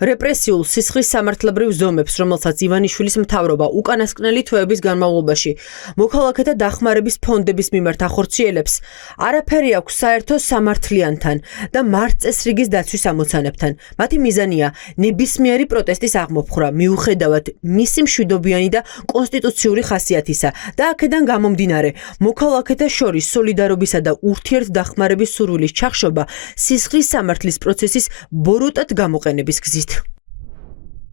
რეპრესიულ სისხლის სამართლებრივ ზომებს, რომელსაც ივანიშვილის მთავრობა უკანასკნელი თვეების განმავლობაში მოქალაქეთა დახმარების ფონდების მიმართ ახორციელებს, არაფერი აქვს საერთო სამართლიანთან და მართლწესრიგის დაცვის ამოცანებთან. მათი მიზანია ნებისმიერი პროტესტის აღმოფხვრა, მიუხედავად მისი მშვიდობიანი და კონსტიტუციური ხასიათისა და აქედან გამომდინარე, მოქალაქეთა შორის სოლიდარობისა და ურთიერთდახმარების სურვილის ჩახშობა სისხლის სამართლის პროცესის ბოროტად გამოყენების გზით.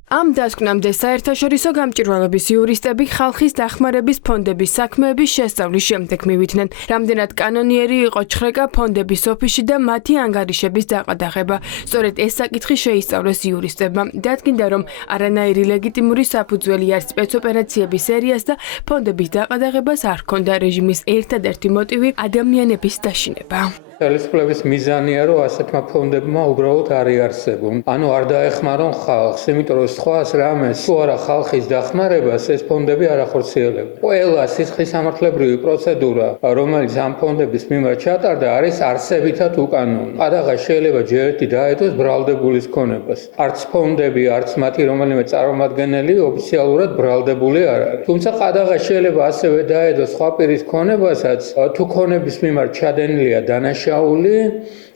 ამ დასკვნამდე საერთაშორისო გამჭვირვალობის იურისტები ხალხის დახმარების ფონდების საქმეების შესწავლის შემდეგ მივიდნენ. რამდენად კანონიერი იყო ჩხრეკა ფონდების ოფისში და მათი ანგარიშების დაყადაღება. სწორედ ეს საკითხი შეისწავლეს იურისტებმა. დადგინდა, რომ არანაირი ლეგიტიმური საფუძველი არ სპეცოპერაციების სერიას და ფონდების დაყადაღებას არ ჰქონდა. რეჟიმის ერთადერთი მოტივი ადამიანების დაშინება. ხელისუფლების მიზანია, რომ ასეთმა ფონდებმა უბრალოდ არ იარსებონ. ანუ არ დაეხმარონ ხალხს, იმიტომ რომ სხვას რამეს თუ არა ხალხის დახმარებას ეს ფონდები არ ახორციელებენ. ყველა სისხლის სამართლებრივი პროცედურა, რომელიც ამ ფონდების მიმართ ჩატარდა, არის არსებითად უკანონო. ყადაღა შეიძლება ჯერ ერთი დაედოს ბრალდებულის ქონებას. არც ფონდები, არც მათი რომელიმე წარმომადგენელი ოფიციალურად ბრალდებული არ არის. თუმცა ყადაღა შეიძლება ასევე დაედოს სხვა პირის ქონებასაც, თუ ქონების მიმართ ჩადენილია დანაშაული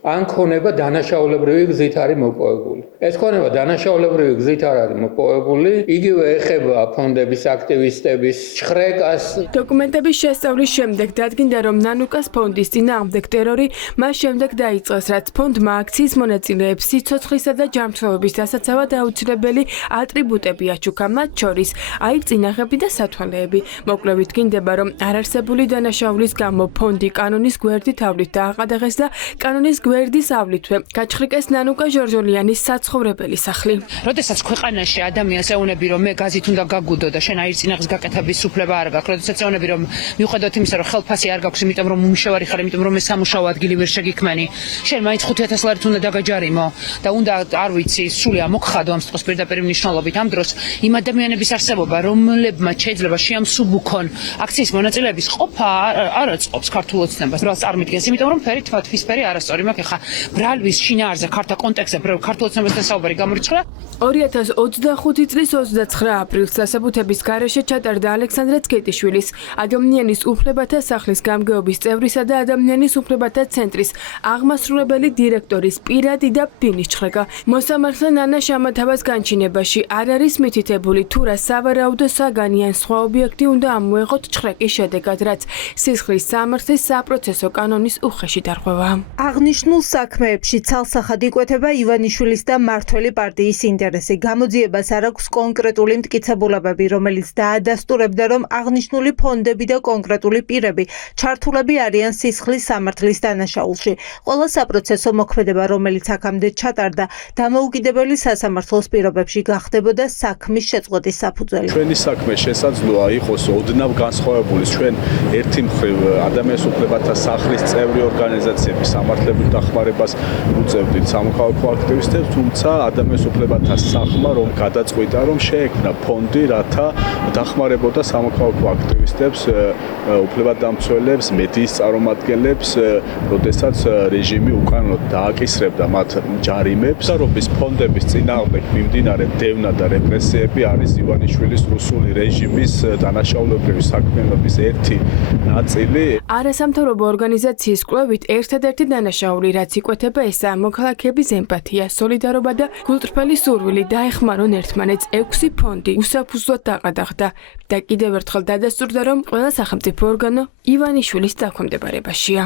ან ქონება დანაშაულებრივი გზით არის მოპოვებული. ეს ქონება დანაშაულებრივი გზით არ არის მოპოვებული, იგივე ეხება ფონდების აქტივისტების ჩხრეკას. დოკუმენტების შესწავლის შემდეგ დადგინდა, რომ ნანუკას ფონდის წინააღმდეგ ტერორი მას შემდეგ დაიწყეს, რაც ფონდმა აქციის მონაწილეებს სიცოცხლისა და ჯანმრთელობის დასაცავად აუცილებელი ატრიბუტები აჩუქა, მათ შორის აირწინაღები და სათვალეები. მოკვლევით გინდება, რომ არარსებული დანაშაულის გამო ფონდი კანონის გვერდით ავლით დააყადაღეს და კანონის გვერდის ავლითვე გაჩხრიკეს ნანუკა ჟორჟოლიანის საცხოვრებელი სახლი. როდესაც ქვეყანაში ადამიანს ეუბნები, რომ მე გაზით უნდა გაგუდო და შენ აირწინაღის გაკეთების უფლება არ გაქვს, როდესაც ეუბნები, რომ მიუხედავად იმისა, რომ ხელფასი არ გაქვს, იმიტომ რომ უმუშევარი ხარ, იმიტომ რომ მე სამუშაო ადგილი ვერ შეგიქმენი, შენ მაინც 5000 ლარით უნდა დაგაჯარიმო და უნდა არ ვიცი, სული ამოგხადო ამ სიტყვის პირდაპირ მნიშვნელობით. ამ დროს იმ ადამიანების არსებობა, რომლებმაც შეიძლება შეამსუბუქონ აქციის მონაწილეების ყოფა არ აწყობს ქართულ ოცნებას, რაც წარმიდგენს, იმიტომ რომ ფერი თვათფისფერი არასწორი მაქვს. ხა ბრალვის შინაარზე ქართა კონტექსტზე ქართულ ოცნებასთან საუბარი გამორიცხდა. 2025 წლის 29 აპრილს დასაბუთების გარეშე ჩატარდა ალექსანდრე ცგეტიშვილის ადამიანის უფლებათა სახლის გამგეობის წევრისა და ადამიანის უფლებათა ცენტრის აღმასრულებელი დირექტორის პირადი და ბინის ჩხრეკა. მოსამართლე ნანა შამათავას განჩინებაში არ არის მითითებული თუ რა სავარაუდო საგანი ან სხვა ობიექტი უნდა ამოეღოთ ჩხრეკის შედეგად, რაც სისხლის სამართლის საპროცესო კანონის უხეში დარღვევა. აღნიშნულ საქმეებში ცალსახად იკვეთება ივანიშვილის და მმართველი პარტიის ინტერესი. გამოძიებას არ აქვს კონკრეტული მტკიცებულებები, რომელიც დაადასტურებდა, რომ აღნიშნული ფონდები და კონკრეტული პირები ჩართულები არიან სისხლის სამართლის დანაშაულში. ყველა საპროცესო მოქმედება, რომელიც აქამდე ჩატარდა, დამოუკიდებელი სასამართლოს პირობებში გახდებოდა საქმის შეწყვეტის საფუძველი. ჩვენი საქმე შესაძლოა იყოს ოდნავ განსხვავებული. ჩვენ ერთი მხრივ ადამიანის უფლებათა სახლის წევრი ორგანიზაციების სამართლებრივ დახმარებას უწევდით სამოქალაქო აქტივისტებს, თუმცა ადამიანის უფლებათა სახმა რომ გადაწყვიტა, რომ შეექმნა ფონდი, რათა დახმარებოდა სამოქალაქო აქტივისტებს, უფლებადამცველებს, მედიის წარმომადგენლებს, როდესაც რეჟიმი უკანონოდ დააკისრებდა მათ ჯარიმებს. რობის ფონდების წინააღმდეგ მიმდინარე დევნა და რეპრესიები არის ივანიშვილის რუსული რეჟიმის დანაშაულებრივი საქმიანობის ერთი ნაწილი. არასამთავრობო ორგანიზაციის კვლევით ერთადერთი დანაშაული, რაც იკვეთება, ესაა მოქალაქეების ემპათია, სოლიდარობა და გულწრფელი სურვილი დაეხმარონ ერთმანეთს. 6 ფონდი უსაფუძვლად დაყადაღდა და კიდევ ერთხელ დადასტურდა, რომ ყველა სახელმწიფო ორგანო ივანიშვილის დაქვემდებარებაშია.